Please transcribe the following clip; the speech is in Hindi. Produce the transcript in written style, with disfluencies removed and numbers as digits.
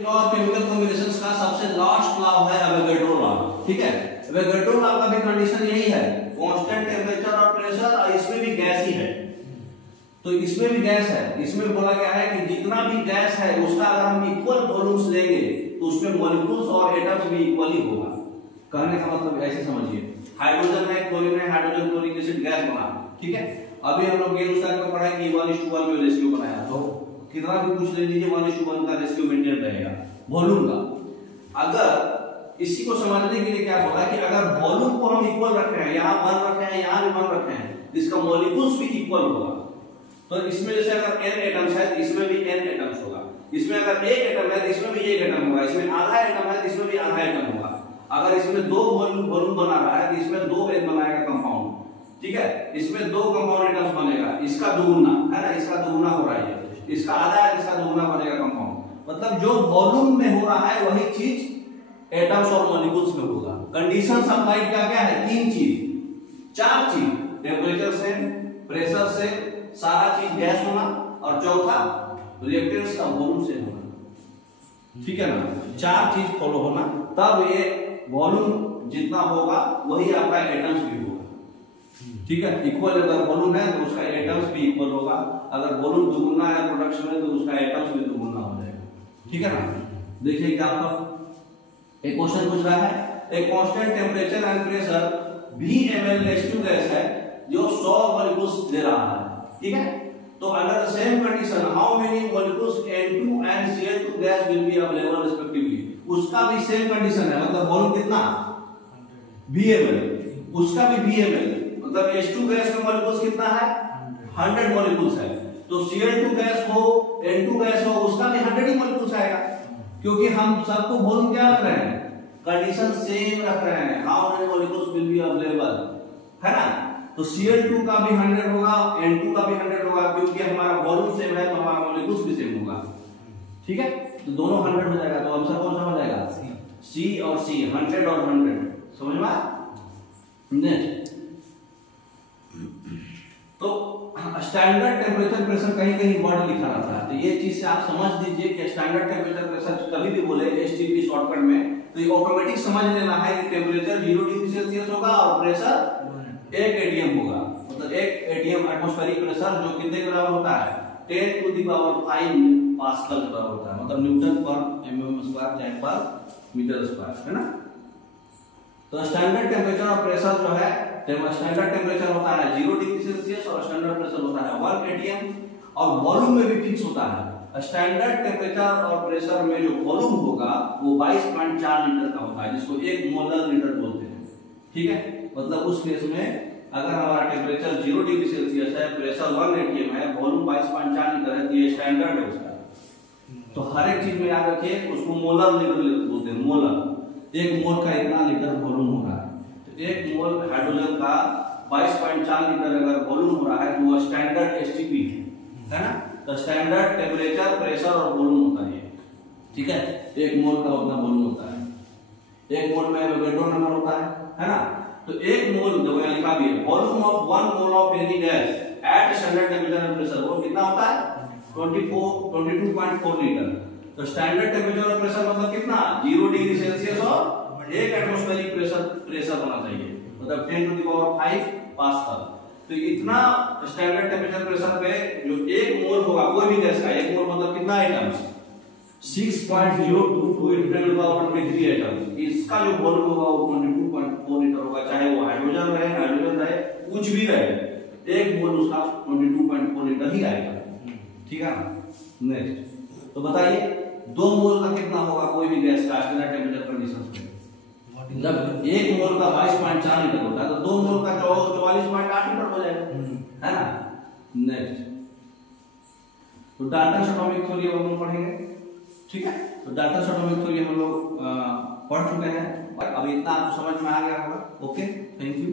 लॉ ऑफ केमिकल कॉम्बिनेशंस का सबसे लास्ट लॉ है एवोगाड्रो लॉ। ठीक है, एवोगाड्रो लॉ का भी कंडीशन यही है, कांस्टेंट टेंपरेचर और प्रेशर, और इसमें भी गैस ही है। तो इसमें भी गैस है। इसमें बोला गया है कि जितना भी गैस है उसका अगर हम इक्वल वॉल्यूम्स लेंगे तो उसमें मॉलिक्यूल्स और एटम्स भी इक्वली होगा। कहने का मतलब ऐसे समझिए, हाइड्रोजन है, क्लोरीन है, हाइड्रोजन क्लोरिक एसिड गैस बना। ठीक है, अभी हम लोग ये दूसरा को पढ़ा कि 1:1 में रेशियो बनाया, तो कितना भी पूछ ले लीजिए 1:1 का रेशियो मेंटेन रहेगा वॉल्यूम का। अगर इसी को समझने के लिए क्या बोला कि अगर वॉल्यूम को हम इक्वल रख रहे हैं, यहाँ 1 रखे हैं, यहाँ भी 1 रखे हैं, इसका मॉलिक्यूल्स भी इक्वल होगा। तो इसमें जैसे अगर n एटम्स है तो इसमें भी n एटम्स होगा, इसमें अगर एक एटम है तो इसमें भी एक एटम होगा, इसमें आधा एटम है तो इसमें भी आधा एटम होगा। अगर इसमें 2 वॉल्यूम बना रहा है तो इसमें 2 एन बनाएगा कंपाउंड। ठीक है, इसमें 2 कंपाउंड एटम्स बनेगा, इसका दुगुना है ना, इसका दुगुना हो रहा है, इसका आधा है, इसका दुगुना बनेगा कंपाउंड। मतलब जो वॉल्यूम में हो रहा है वही चीज एटम्स और मॉलिक्यूल्स में होगा। कंडीशन अप्लाई क्या क्या है, 3 चीज 4 चीज, टेम्परेचर से, प्रेशर से, सारा चीज गैस होना, और चौथा रिएक्टेंट्स का वॉल्यूम से होना। ठीक है ना, 4 चीज फॉलो होना, तब ये वॉल्यूम जितना होगा वही आपका एटम्स भी होगा। ठीक है, इक्वल अगर वॉल्यूम है तो उसका एटम्स भी इक्वल होगा, अगर वॉल्यूम दुगुना है प्रोडक्शन में तो उसका एटम्स भी दुगुना हो जाएगा। ठीक है ना, देखिए एग्जांपल, एक क्वेश्चन पूछ रहा है, एक constant temperature and pressure VmL gas है जो 100 मॉलिक्यूल्स दे रहा है। ठीक है, तो under the same condition how many molecules N2 and Cl2 gas will be available respectively. उसका भी सेम कंडीशन है, मतलब वॉल्यूम कितना VmL, उसका भी VmL, मतलब H2 गैस का मॉलिक्यूल्स कितना है 100 मॉलिक्यूल्स है, तो Cl2 गैस हो N2 गैस हो उसका भी 100 ही मॉलिक्यूल्स आएगा, क्योंकि हम सबको वॉल्यूम क्या रख रहे हैं, कंडीशन सेम रख रहे हैं, how many molecules will be available, है ना। तो Cl2 का भी 100 होगा, N2 का भी 100 होगा, क्योंकि हमारा वॉल्यूम सेम है तो हमारा मॉलिक्यूल्स भी सेम होगा। ठीक है, तो दोनों 100 हो जाएगा, तो आंसर कौन सा हो जाएगा, C और C, 100 और 100, समझ में आया। नेक्स्ट, तो स्टैंडर्ड टेंपरेचर प्रेशर कहीं कहीं वर्ड लिखा रहता है, तो ये चीज से आप समझ लीजिए कि स्टैंडर्ड टेंपरेचर प्रेशर कभी भी बोले STP शॉर्टकट में, तो ये ऑटोमेटिक समझ लेना है कि टेंपरेचर 0 डिग्री सेल्सियस होगा और प्रेशर 1 atm होगा, मतलब 1 atm एटमॉस्फेरिक प्रेशर जो कितने के बराबर होता है 10⁵ पास्कल के बराबर होता है, मतलब न्यूटन पर mm² चाहे पर मीटर स्क्वायर, है ना। तो स्टैंडर्ड टेंपरेचर और प्रेशर जो है, स्टैंडर्ड टेंपरेचर होता है 0 डिग्री सेल्सियस और स्टैंडर्ड प्रेशर होता है 1 atm, और वॉल्यूम में भी फिक्स होता है। स्टैंडर्ड टेंपरेचर और प्रेशर में जो वॉल्यूम होगा वो 22.4 लीटर का होता है, जिसको 1 मोलर लीटर बोलते हैं। ठीक है, मतलब उस केस में अगर हमारा टेंपरेचर 0 डिग्री सेल्सियस है, प्रेशर 1 atm है, वॉल्यूम 22.4 लीटर है, तो ये स्टैंडर्ड है उसका। तो हर एक चीज में याद रखिए उसको मोलर लीटर बोलते हैं, मोलर, 1 मोल का इतना लीटर वॉल्यूम हो रहा है, तो 1 मोल हाइड्रोजन का 22.4 लीटर अगर वॉल्यूम हो रहा है तो वो स्टैंडर्ड STP है ना। तो स्टैंडर्ड टेंपरेचर, प्रेशर और वॉल्यूम होता है। ठीक है, 1 मोल का उतना वॉल्यूम होता है, 1 मोल में एवोगाड्रो नंबर होता है ना। तो 1 मोल जो मैंने लिखा भी है, volume of 1 mole of any gas at standard temperature and pressure, वो कितना होता है 22.4 लीटर। तो स्टैंडर्ड टेंपरेचर और प्रेशर मतलब कितना 0 डिग्री सेल्सियस और 1 एटमॉस्फेरिक प्रेशर होना चाहिए, मतलब 10⁵ पास्कल। तो इतना स्टैंडर्ड टेंपरेचर प्रेशर पे जो 1 मोल होगा कोई भी गैस का, 1 मोल मतलब कितना आइटम्स 6.022 × 10⁻23 एटम्स, इसका जो वॉल्यूम होगा वो 22.4 लीटर होगा, चाहे वो हाइड्रोजन रहे, नाइट्रोजन रहे, कुछ भी रहे, 1 मोल उसका 22.4 लीटर ही आएगा। ठीक है ना। नेक्स्ट, तो बताइए 2 मोल का कितना होगा कोई भी गैस का स्टैंडर्ड टेंपरेचर कंडीशन पे, जब 1 मोल का 22.4 लीटर होता है तो 2 मोल का 44.8 लीटर हो जाएगा, है ना। नेक्स्ट, तो डाल्टन एटॉमिक थ्योरी हम लोग पढ़ेंगे। ठीक है, तो डाल्टन एटॉमिक थ्योरी हम लोग पढ़ चुके हैं, और अभी इतना आपको समझ में आ गया होगा। Okay, thank you.